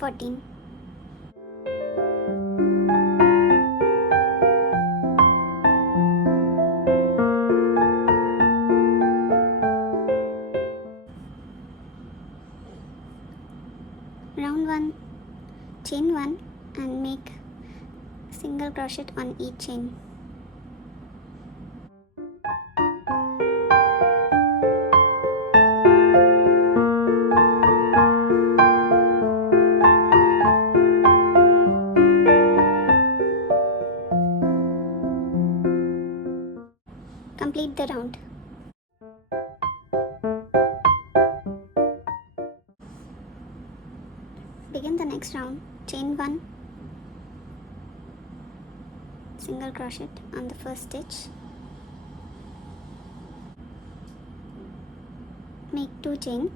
14. Round 1, chain 1 and make single crochet on each chain. Complete the round. Begin the next round. Chain 1, single crochet on the first stitch. Make 2 chain.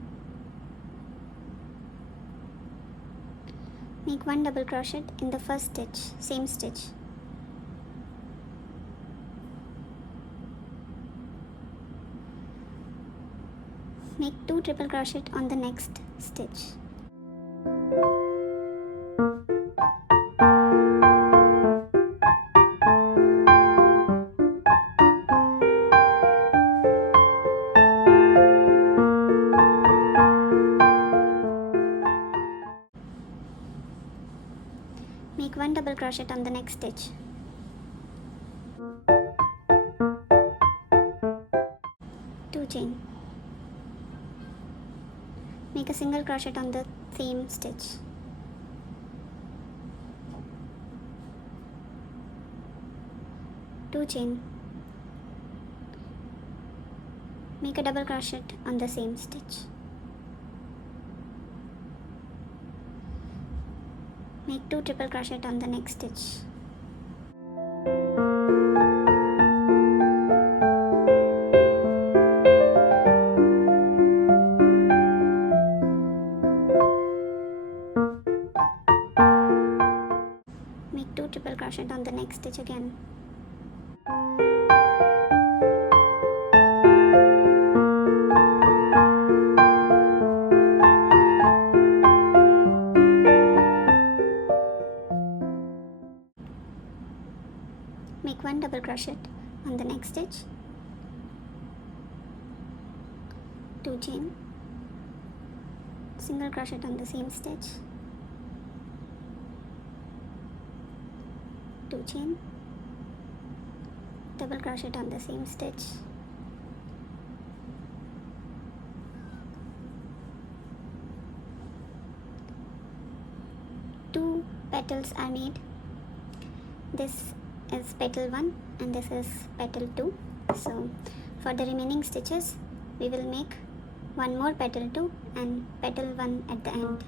Make 1 double crochet in the first stitch, same stitch. Make 2 triple crochet on the next stitch. Make 1 double crochet on the next stitch. Two chain. Make a single crochet on the same stitch. Two chain. Make a double crochet on the same stitch. Make 2 triple crochet on the next stitch. Make 2 triple crochet on the next stitch again. Make 1 double crochet on the next stitch. Two chain. Single crochet on the same stitch. Two chain. Double crochet on the same stitch. Two petals are made. This is petal 1 and this is petal 2. So for the remaining stitches we will make one more petal 2 and petal 1 at the end.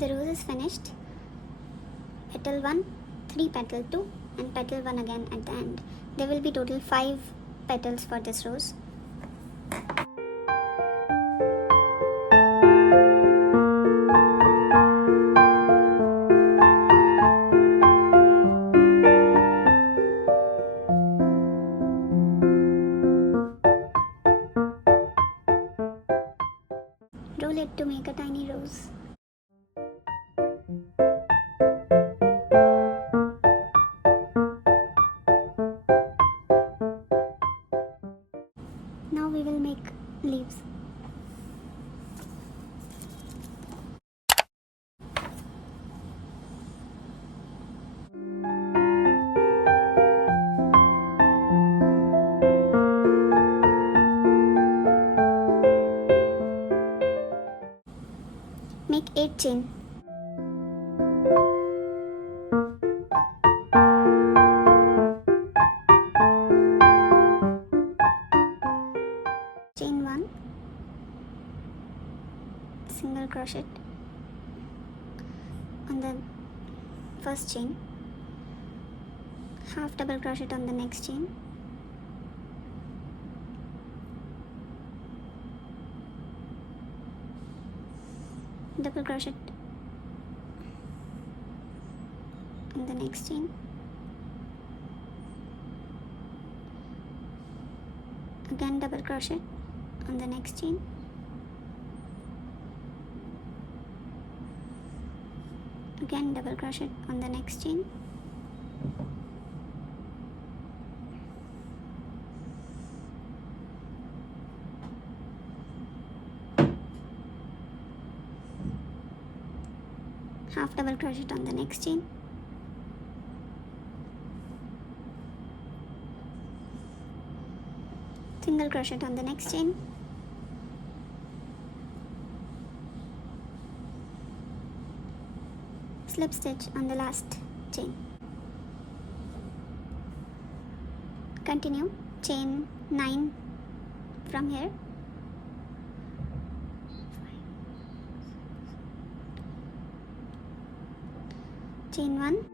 The rose is finished. Petal 1, 3 petal 2 and petal 1 again at the end. There will be total 5 petals for this rose. make a tiny rose. Now we will make leaves. Make 8 chain. Chain 1, single crochet on the first chain, half double crochet on the next chain, double crochet on the next chain, again double crochet on the next chain, again double crochet on the next chain, half double crochet on the next chain, single crochet on the next chain, slip stitch on the last chain. Continue chain 9 from here, chain 1,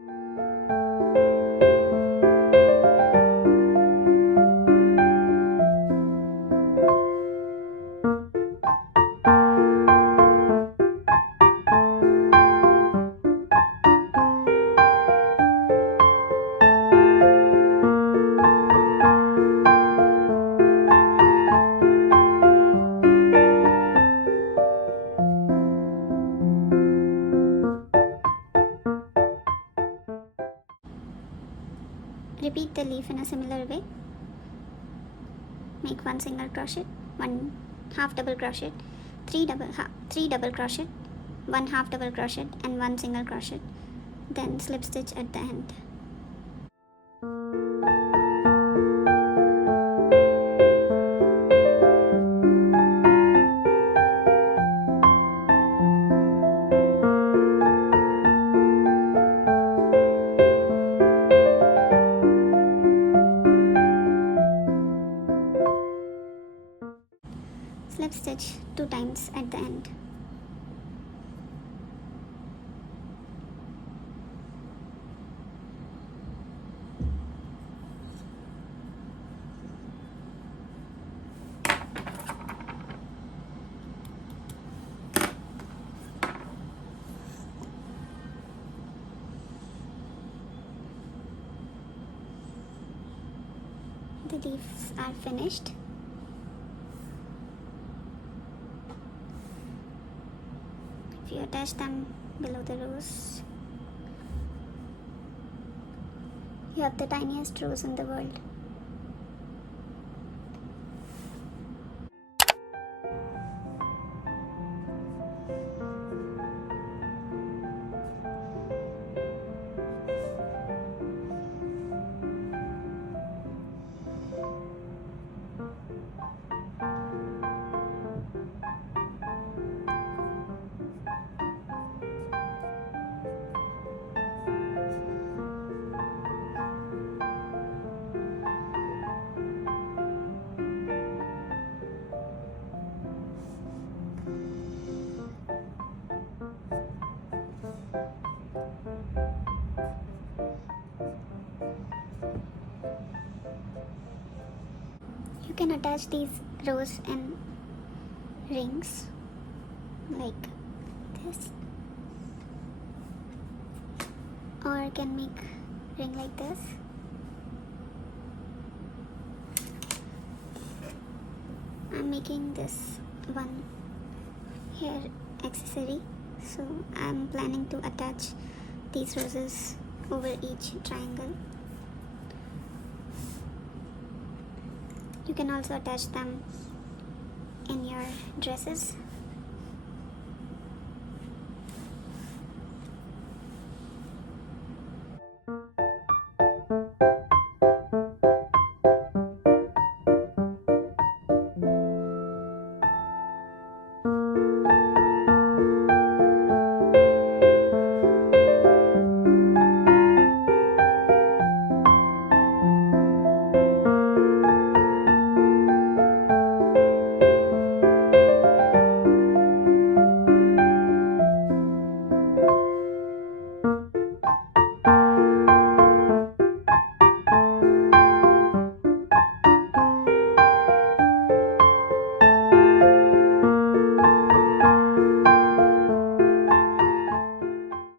repeat the leaf in a similar way. Make 1 single crochet, 1 half double crochet, 3 double crochet, 1 half double crochet and 1 single crochet, then slip stitch at the end. Slip stitch 2 times at the end. The leaves are finished. If you attach them below the rose, you have the tiniest rose in the world. You can attach these rows in rings like this, or I can make ring like this. I'm making this one here accessory, so I'm planning to attach these roses over each triangle. You can also attach them in your dresses